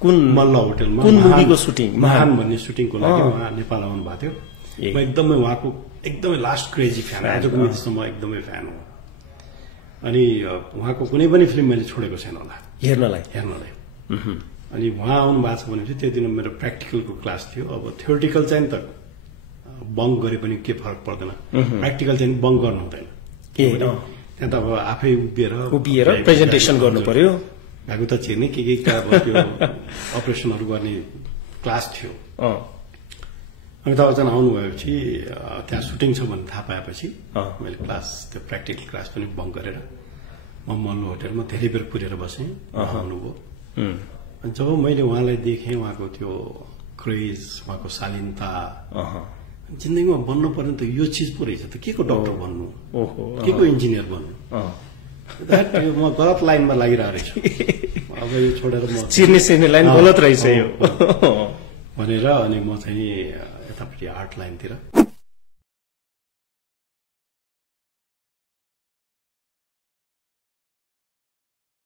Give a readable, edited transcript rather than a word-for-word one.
कुन मल्ल होटलमा कुन मुभीको सुटिङ महान भन्ने सुटिङको लागि उहाँ नेपाल आउनु भएको थियो। म एकदमै उहाँको एकदमै लास्ट क्रेजी फ्यान, आजको मितिसम्म एकदमै फ्यान हो। अनि उहाँको कुनै पनि फिल्म मैले छोडेको छैन होला हेर्नलाई। अनि उहाँ आउनु भएको छ भनेपछि त्यो दिन मेरो प्र्याक्टिकलको क्लास थियो। अब थ्योरिटिकल चाहिँ त बङ्क गरे पनि के फरक पर्दैन, प्र्याक्टिकल चाहिँ बङ्क गर्नु हुँदैन। त्यहाँ त अब आफै उभिएर प्रेजेन्टेसन गर्नु पर्यो, भएको त छिर्ने के अब त्यो अपरेसनहरू गर्ने क्लास थियो। अनि तब चाहिँ आउनु भएपछि त्यहाँ सुटिङ छ भन्ने थाहा पाएपछि मैले क्लास त्यो प्र्याक्टिकल क्लास पनि बङ्क गरेर म मल्ल होटेलमा धेरै बेर कुरेर बसेँ। आउनुभयो अनि जब मैले उहाँलाई देखेँ, उहाँको त्यो क्रेज, उहाँको शालीनता, जिन्दगीमा बन्नु पर्ने त यो चिज पो रहेछ त, के को डक्टर बन्नु, के को इन्जिनियर बन्नु, म गलत लाइनमा लागिरहेको रहेछु, अब यो छोडेर म चिर्ने लाइन गलत रहेछ यो भनेर अनि म चाहिँ यतापट्टि आर्ट लाइनतिर